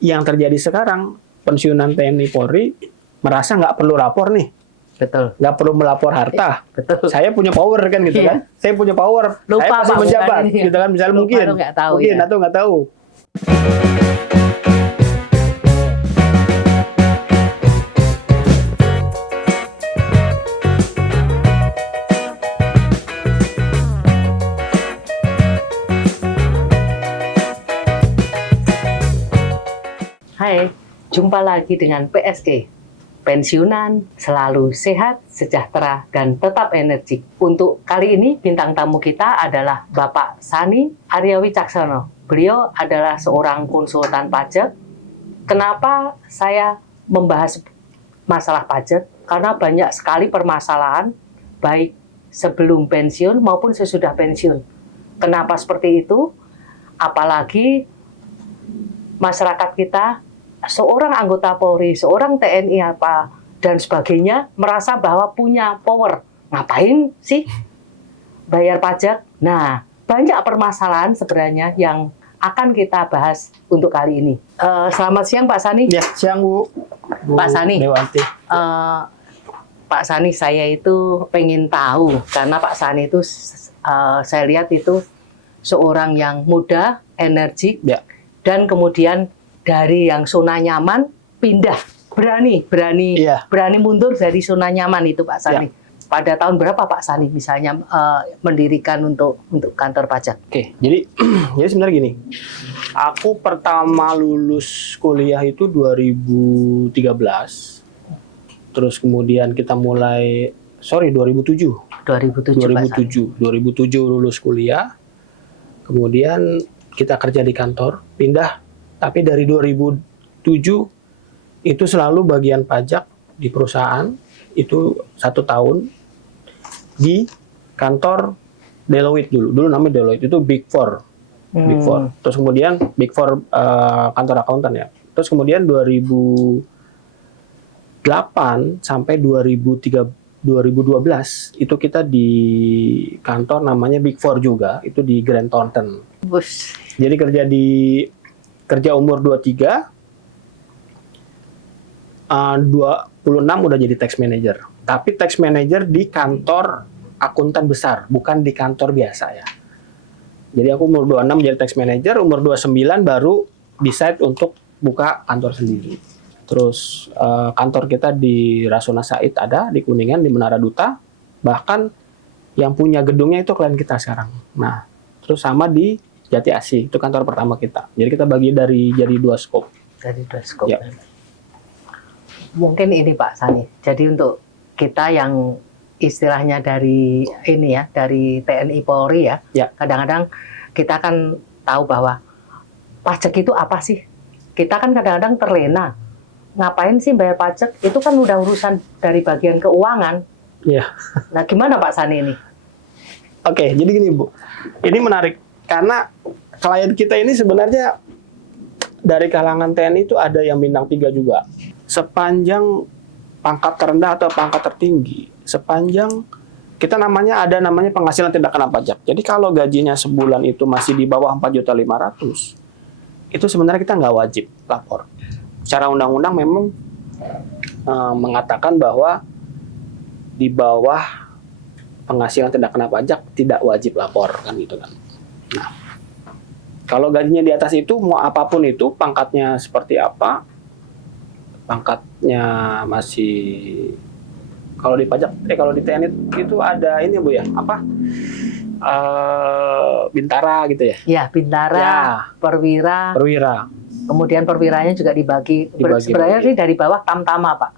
yang terjadi sekarang, pensiunan TNI Polri merasa nggak perlu lapor nih. Betul. Nggak perlu melapor harta. Betul. Saya punya power kan gitu kan. Saya punya power. Lupa, saya masih Pak, menjabat bukan ini. gitu kan. Misalnya Lupa mungkin. atau nggak tahu, mungkin ya. atau nggak tahu. Hai, jumpa lagi dengan PSE. Pensiunan selalu sehat, sejahtera, dan tetap energik. Untuk kali ini, bintang tamu kita adalah Bapak Sani Arya Wicaksono. Beliau adalah seorang konsultan pajak. Kenapa saya membahas masalah pajak? Karena banyak sekali permasalahan, baik sebelum pensiun maupun sesudah pensiun. Kenapa seperti itu? Apalagi masyarakat kita, seorang anggota Polri, seorang TNI apa dan sebagainya merasa bahwa punya power. Ngapain sih bayar pajak? Nah, banyak permasalahan sebenarnya yang akan kita bahas untuk kali ini. Selamat siang Pak Sani. Ya, siang Bu. Pak Sani. Dewanti. Pak Sani, saya itu pengen tahu karena Pak Sani itu saya lihat itu seorang yang muda, energik, Ya. dan kemudian dari yang zona nyaman pindah, berani Iya. mundur dari zona nyaman itu Pak Sani. Ya. Pada tahun berapa Pak Sani misalnya mendirikan untuk kantor pajak? Oke, jadi sebenarnya gini. Aku pertama lulus kuliah itu 2013. Terus kemudian kita mulai 2007. 2007 lulus kuliah. Kemudian kita kerja di kantor, pindah. Tapi dari 2007 itu selalu bagian pajak di perusahaan itu 1 tahun di kantor Deloitte dulu namanya Deloitte, itu Big Four. Big Four. Terus kemudian Big Four kantor akuntan ya. Terus kemudian 2008 sampai 2012 itu kita di kantor namanya Big Four juga, itu di Grant Thornton. Bus. Jadi kerja umur 23, 26 udah jadi tax manager. Tapi tax manager di kantor akuntan besar, bukan di kantor biasa ya. Jadi aku umur 26 jadi tax manager, umur 29 baru decide untuk buka kantor sendiri. Terus kantor kita di Rasuna Said ada, di Kuningan, di Menara Duta. Bahkan yang punya gedungnya itu klien kita sekarang. Nah, terus sama di Jati Asih, itu kantor pertama kita. Jadi kita bagi jadi 2 scope. Dari 2 scope. Ya. Mungkin ini Pak Sani. Jadi untuk kita yang istilahnya dari ini ya, dari TNI Polri ya. Ya. Kadang-kadang kita kan tahu bahwa pajak itu apa sih? Kita kan kadang-kadang terlena. Ngapain sih bayar pajak? Itu kan udah urusan dari bagian keuangan. Iya. Nah, gimana Pak Sani ini? Oke, jadi gini Bu. Ini menarik. Karena klien kita ini sebenarnya dari kalangan TNI itu ada yang bintang 3 juga. Sepanjang pangkat terendah atau pangkat tertinggi, sepanjang kita ada namanya penghasilan tidak kena pajak. Jadi kalau gajinya sebulan itu masih di bawah 4.500.000, itu sebenarnya kita nggak wajib lapor. Secara undang-undang memang mengatakan bahwa di bawah penghasilan tidak kena pajak tidak wajib lapor kan gitu kan. Nah, kalau gajinya di atas itu, mau apapun itu, pangkatnya seperti apa, pangkatnya masih, kalau di pajak, kalau di TNI itu ada ini Bu ya, apa, Bintara gitu ya? Ya, Bintara, Ya. Perwira. Kemudian Perwiranya juga dibagi sebenarnya sih dari bawah Tamtama Pak.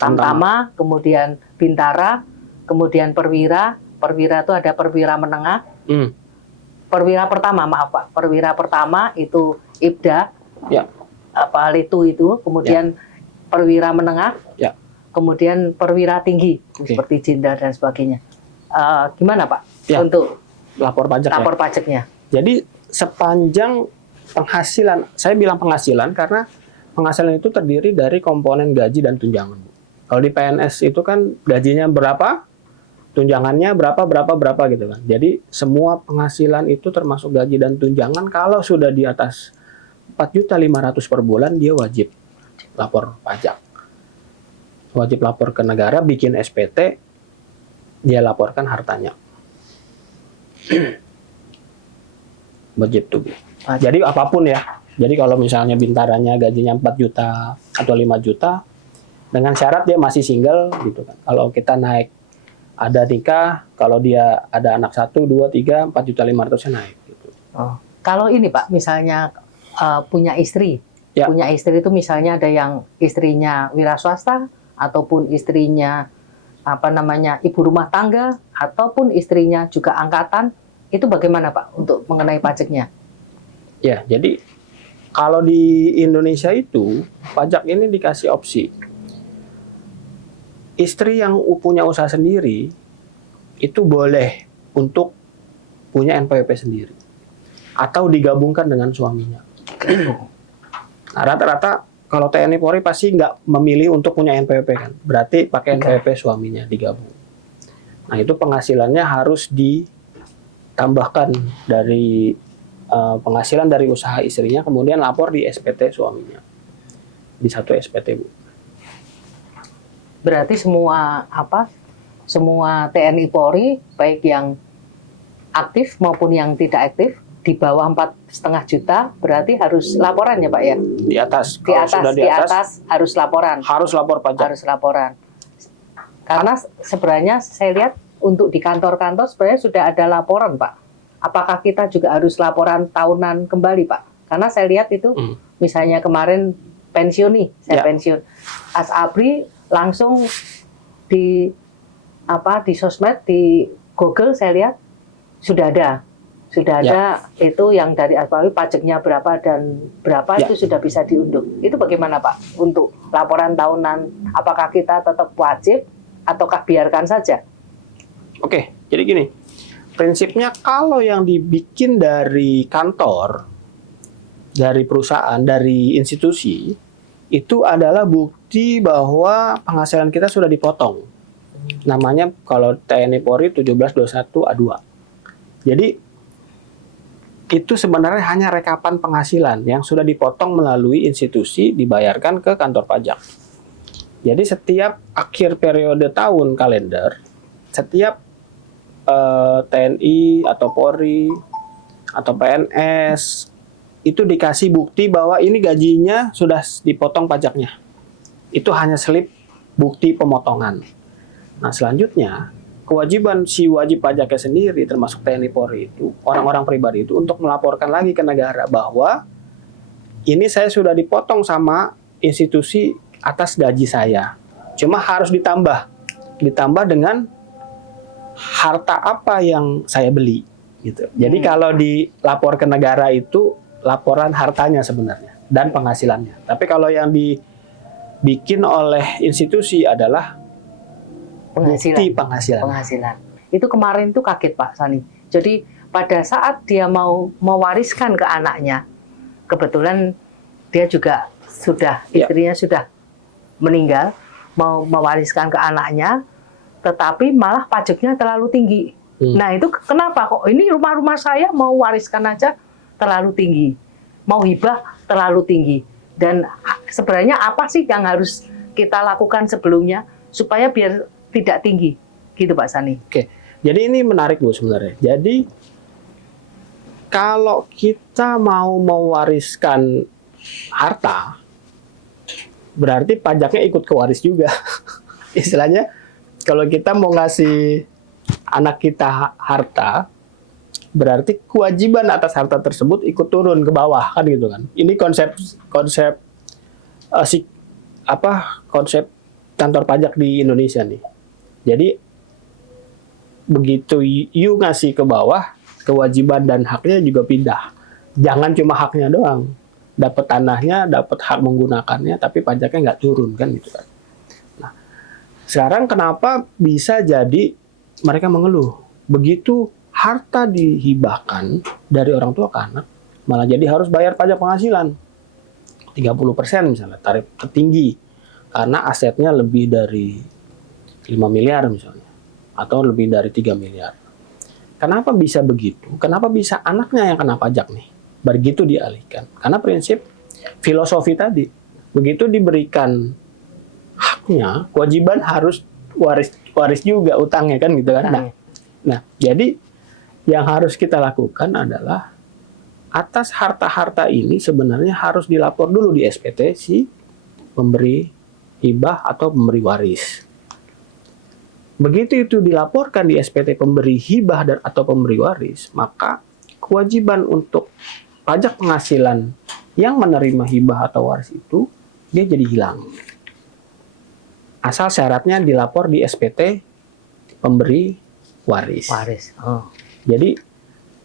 Tamtama, kemudian Bintara, kemudian Perwira. Perwira itu ada perwira menengah. Perwira pertama, maaf Pak. Perwira pertama itu Ibda, ya, Litu itu, kemudian perwira menengah, ya, kemudian perwira tinggi, seperti Jenderal dan sebagainya. Gimana Pak untuk lapor pajaknya? Jadi sepanjang penghasilan, saya bilang penghasilan karena penghasilan itu terdiri dari komponen gaji dan tunjangan. Kalau di PNS itu kan gajinya berapa, tunjangannya berapa gitu kan. Jadi semua penghasilan itu termasuk gaji dan tunjangan kalau sudah di atas 4.500.000 per bulan dia wajib lapor pajak. Wajib lapor ke negara, bikin SPT, dia laporkan hartanya. Wajib tuh, Bu. Jadi apapun ya. Jadi kalau misalnya bintarannya gajinya 4 juta atau 5 juta, dengan syarat dia masih single gitu kan. Kalau kita naik, ada nikah, kalau dia ada anak 1, 2, 3, 4.500.000 naik gitu. Oh. Kalau ini Pak, misalnya punya istri. Ya. Punya istri itu misalnya ada yang istrinya wira swasta, ataupun istrinya ibu rumah tangga, ataupun istrinya juga angkatan, itu bagaimana Pak untuk mengenai pajaknya? Ya, jadi kalau di Indonesia itu pajak ini dikasih opsi. Istri yang punya usaha sendiri itu boleh untuk punya NPWP sendiri atau digabungkan dengan suaminya. Nah, rata-rata kalau TNI Polri pasti nggak memilih untuk punya NPWP kan, berarti pakai NPWP suaminya digabung. Nah itu penghasilannya harus ditambahkan dari penghasilan dari usaha istrinya, kemudian lapor di SPT suaminya, di satu SPT, Bu. Berarti semua TNI Polri, baik yang aktif maupun yang tidak aktif, di bawah 4,5 juta berarti harus laporan ya Pak ya? Di atas, Sudah di atas harus laporan. Harus lapor pajak. Harus laporan. Karena sebenarnya saya lihat untuk di kantor-kantor sebenarnya sudah ada laporan Pak. Apakah kita juga harus laporan tahunan kembali Pak? Karena saya lihat itu misalnya kemarin pensiun nih, saya pensiun. Asabri langsung di sosmed, di Google saya lihat sudah ada itu yang dari Asabri pajaknya berapa dan berapa itu sudah bisa diunduh. Itu bagaimana Pak untuk laporan tahunan? Apakah kita tetap wajib ataukah biarkan saja? Oke, jadi gini. Prinsipnya kalau yang dibikin dari kantor, dari perusahaan, dari institusi, itu adalah bukti bahwa penghasilan kita sudah dipotong. Namanya kalau TNI Polri 1721 A2. Jadi itu sebenarnya hanya rekapan penghasilan yang sudah dipotong melalui institusi dibayarkan ke kantor pajak. Jadi setiap akhir periode tahun kalender, setiap TNI atau Polri atau PNS itu dikasih bukti bahwa ini gajinya sudah dipotong pajaknya. Itu hanya slip bukti pemotongan. Nah selanjutnya kewajiban si wajib pajaknya sendiri termasuk TNI Polri itu, orang-orang pribadi itu untuk melaporkan lagi ke negara bahwa ini saya sudah dipotong sama institusi atas gaji saya. Cuma harus ditambah dengan harta apa yang saya beli gitu. Jadi kalau dilapor ke negara itu laporan hartanya sebenarnya dan penghasilannya. Tapi kalau yang dibikin oleh institusi adalah bukti penghasilan. Itu kemarin tuh kaget Pak Sani. Jadi pada saat dia mau mewariskan ke anaknya, kebetulan dia juga istrinya sudah meninggal, mau mewariskan ke anaknya, tetapi malah pajaknya terlalu tinggi. Nah itu kenapa kok ini rumah-rumah saya mau wariskan aja terlalu tinggi, mau hibah terlalu tinggi. Dan sebenarnya apa sih yang harus kita lakukan sebelumnya supaya biar tidak tinggi, gitu Pak Sani? Oke, jadi ini menarik Bu sebenarnya. Jadi kalau kita mau mewariskan harta, berarti pajaknya ikut kewaris juga. Istilahnya kalau kita mau ngasih anak kita harta, berarti kewajiban atas harta tersebut ikut turun ke bawah kan gitu kan. Ini konsep kantor pajak di Indonesia nih. Jadi begitu you ngasih ke bawah, kewajiban dan haknya juga pindah. Jangan cuma haknya doang, dapat tanahnya, dapat hak menggunakannya, tapi pajaknya nggak turun kan gitu kan. Nah, sekarang kenapa bisa jadi mereka mengeluh? Begitu harta dihibahkan dari orang tua ke anak, malah jadi harus bayar pajak penghasilan 30% misalnya, tarif tertinggi karena asetnya lebih dari 5 miliar misalnya atau lebih dari 3 miliar. Kenapa bisa begitu? Kenapa bisa anaknya yang kena pajak nih? begitu dialihkan. Karena prinsip filosofi tadi, begitu diberikan haknya, kewajiban harus waris juga utangnya kan gitu kan. Nah, jadi yang harus kita lakukan adalah atas harta-harta ini sebenarnya harus dilapor dulu di SPT si pemberi hibah atau pemberi waris. Begitu itu dilaporkan di SPT pemberi hibah dan atau pemberi waris, maka kewajiban untuk pajak penghasilan yang menerima hibah atau waris itu dia jadi hilang. Asal syaratnya dilapor di SPT pemberi waris. Jadi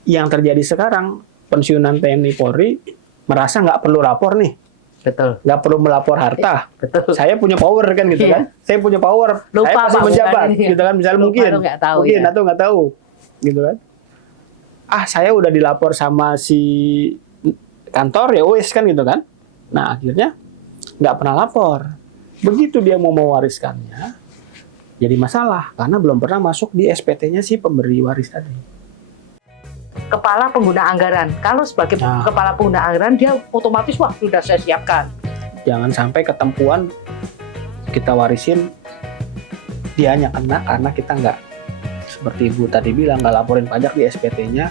yang terjadi sekarang pensiunan TNI Polri merasa nggak perlu lapor nih. Betul. Nggak perlu melapor harta. Betul. Saya punya power kan gitu kan. Saya punya power. Lupa, saya pasti Pak, menjabat bukan ini. gitu kan. Misalnya Lupa mungkin atau nggak tahu, mungkin ya. atau nggak tahu gitu kan. Saya udah dilapor sama si kantor ya wes kan gitu kan. Nah akhirnya nggak pernah lapor. Begitu dia mau mewariskannya jadi masalah karena belum pernah masuk di SPT-nya si pemberi waris tadi. Kepala pengguna anggaran. Kalau sebagai kepala pengguna anggaran dia otomatis wah sudah saya siapkan. Jangan sampai ketempuan kita warisin dia hanya kena karena kita nggak seperti Ibu tadi bilang nggak laporin pajak di SPT-nya